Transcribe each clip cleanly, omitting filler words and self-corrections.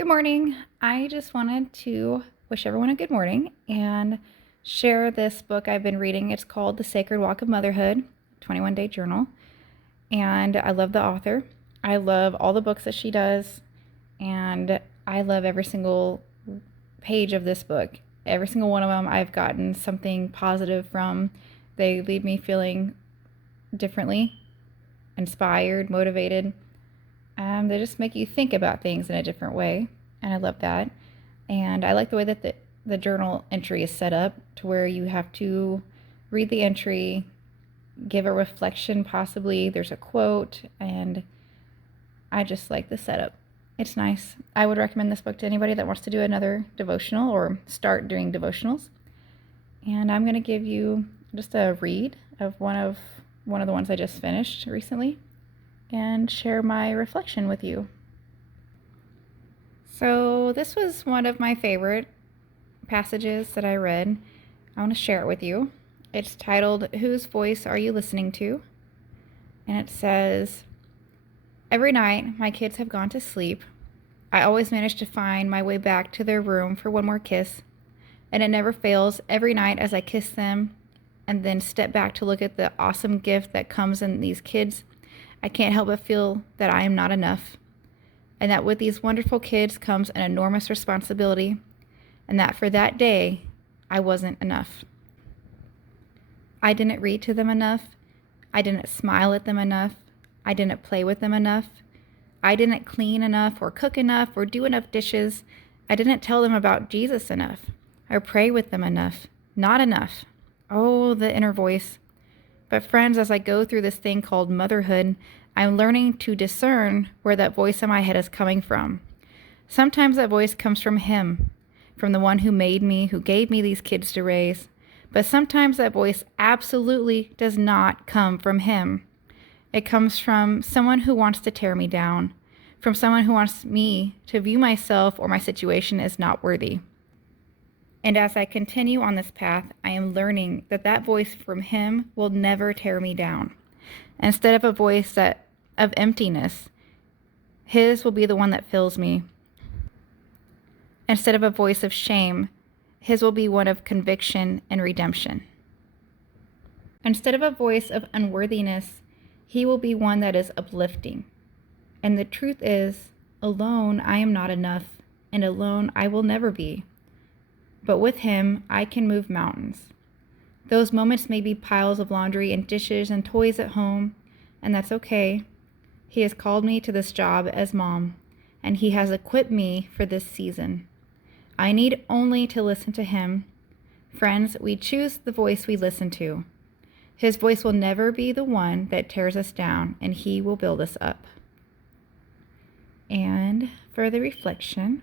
Good morning. I just wanted to wish everyone a good morning and share this book I've been reading. It's called The Sacred Walk of Motherhood, 21-Day Journal. And I love the author. I love all the books that she does. And I love every single page of this book. Every single one of them I've gotten something positive from. They leave me feeling differently, inspired, motivated. They just make you think about things in a different way, and I love that. And I like the way that the journal entry is set up to where you have to read the entry, give a reflection possibly, there's a quote, and I just like the setup. It's nice. I would recommend this book to anybody that wants to do another devotional or start doing devotionals. And I'm going to give you just a read of one of the ones I just finished recently and share my reflection with you. So this was one of my favorite passages that I read. I want to share it with you. It's titled, "Whose Voice Are You Listening to?" And it says, "Every night my kids have gone to sleep, I always manage to find my way back to their room for one more kiss. And it never fails every night as I kiss them and then step back to look at the awesome gift that comes in these kids. I can't help but feel that I am not enough, and that with these wonderful kids comes an enormous responsibility, and that for that day, I wasn't enough. I didn't read to them enough. I didn't smile at them enough. I didn't play with them enough. I didn't clean enough or cook enough or do enough dishes. I didn't tell them about Jesus enough or pray with them enough. Not enough." Oh, the inner voice. But friends, as I go through this thing called motherhood, I'm learning to discern where that voice in my head is coming from. Sometimes that voice comes from Him, from the one who made me, who gave me these kids to raise. But sometimes that voice absolutely does not come from Him. It comes from someone who wants to tear me down, from someone who wants me to view myself or my situation as not worthy. And as I continue on this path, I am learning that that voice from Him will never tear me down. Instead of a voice of emptiness, His will be the one that fills me. Instead of a voice of shame, His will be one of conviction and redemption. Instead of a voice of unworthiness, He will be one that is uplifting. And the truth is, alone I am not enough, and alone I will never be. But with Him, I can move mountains. Those moments may be piles of laundry and dishes and toys at home, and that's okay. He has called me to this job as mom, and He has equipped me for this season. I need only to listen to Him. Friends, we choose the voice we listen to. His voice will never be the one that tears us down, and He will build us up. And for the reflection,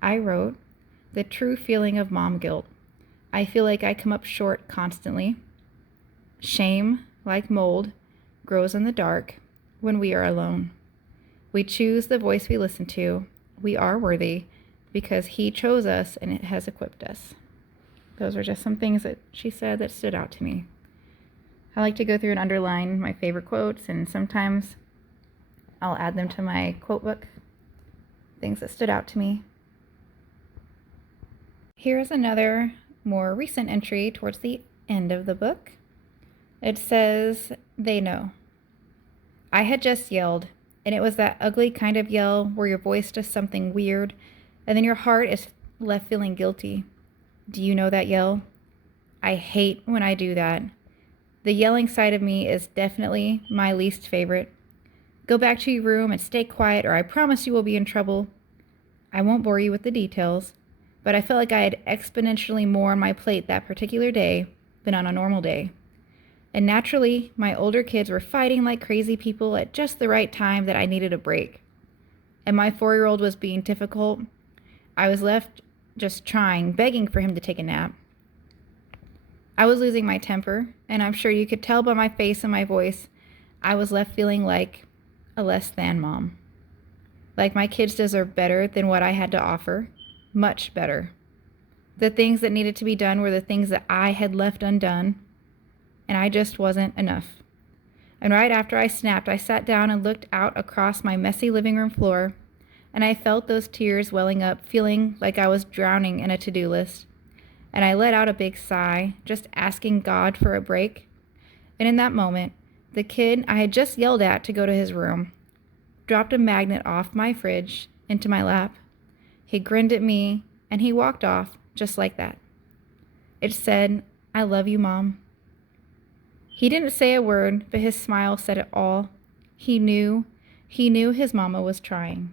I wrote, "The true feeling of mom guilt. I feel like I come up short constantly. Shame, like mold, grows in the dark when we are alone. We choose the voice we listen to. We are worthy because He chose us and it has equipped us." Those are just some things that she said that stood out to me. I like to go through and underline my favorite quotes, and sometimes I'll add them to my quote book, things that stood out to me. Here's another more recent entry towards the end of the book. It says, "They know. I had just yelled, and it was that ugly kind of yell where your voice does something weird, and then your heart is left feeling guilty. Do you know that yell? I hate when I do that. The yelling side of me is definitely my least favorite. Go back to your room and stay quiet, or I promise you will be in trouble. I won't bore you with the details, but I felt like I had exponentially more on my plate that particular day than on a normal day. And naturally, my older kids were fighting like crazy people at just the right time that I needed a break. And my 4-year-old was being difficult. I was left just trying, begging for him to take a nap. I was losing my temper, and I'm sure you could tell by my face and my voice, I was left feeling like a less than mom. Like my kids deserve better than what I had to offer. Much better. The things that needed to be done were the things that I had left undone, and I just wasn't enough. And right after I snapped, I sat down and looked out across my messy living room floor, and I felt those tears welling up, feeling like I was drowning in a to-do list. And I let out a big sigh, just asking God for a break. And in that moment, the kid I had just yelled at to go to his room dropped a magnet off my fridge into my lap. He grinned at me, and he walked off just like that. It said, "I love you, Mom." He didn't say a word, but his smile said it all. He knew his mama was trying.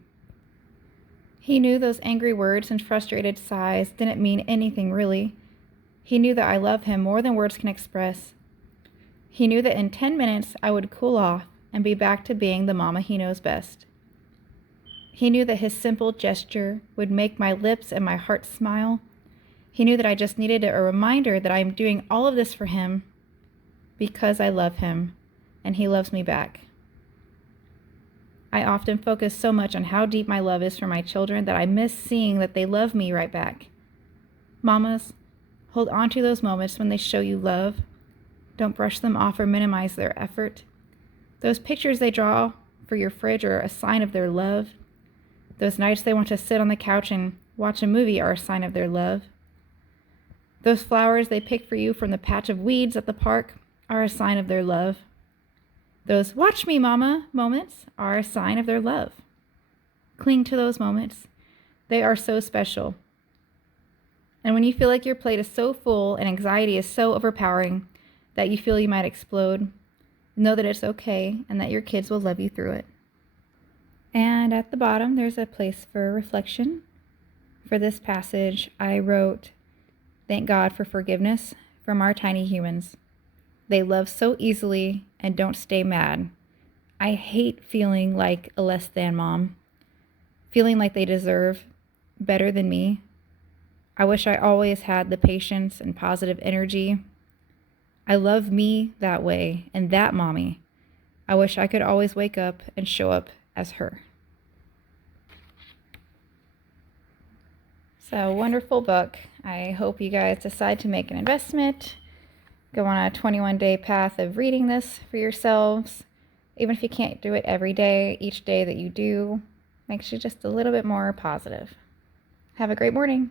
He knew those angry words and frustrated sighs didn't mean anything really. He knew that I love him more than words can express. He knew that in 10 minutes I would cool off and be back to being the mama he knows best. He knew that his simple gesture would make my lips and my heart smile. He knew that I just needed a reminder that I am doing all of this for him because I love him and he loves me back. I often focus so much on how deep my love is for my children that I miss seeing that they love me right back. Mamas, hold on to those moments when they show you love. Don't brush them off or minimize their effort. Those pictures they draw for your fridge are a sign of their love. Those nights they want to sit on the couch and watch a movie are a sign of their love. Those flowers they pick for you from the patch of weeds at the park are a sign of their love. Those "watch me, mama" moments are a sign of their love. Cling to those moments. They are so special. And when you feel like your plate is so full and anxiety is so overpowering that you feel you might explode, know that it's okay and that your kids will love you through it. And at the bottom, there's a place for reflection. For this passage, I wrote, "Thank God for forgiveness from our tiny humans. They love so easily and don't stay mad. I hate feeling like a less than mom, feeling like they deserve better than me. I wish I always had the patience and positive energy. I love me that way and that mommy. I wish I could always wake up and show up as her." So, wonderful book. I hope you guys decide to make an investment. Go on a 21-day path of reading this for yourselves. Even if you can't do it every day, each day that you do makes you just a little bit more positive. Have a great morning.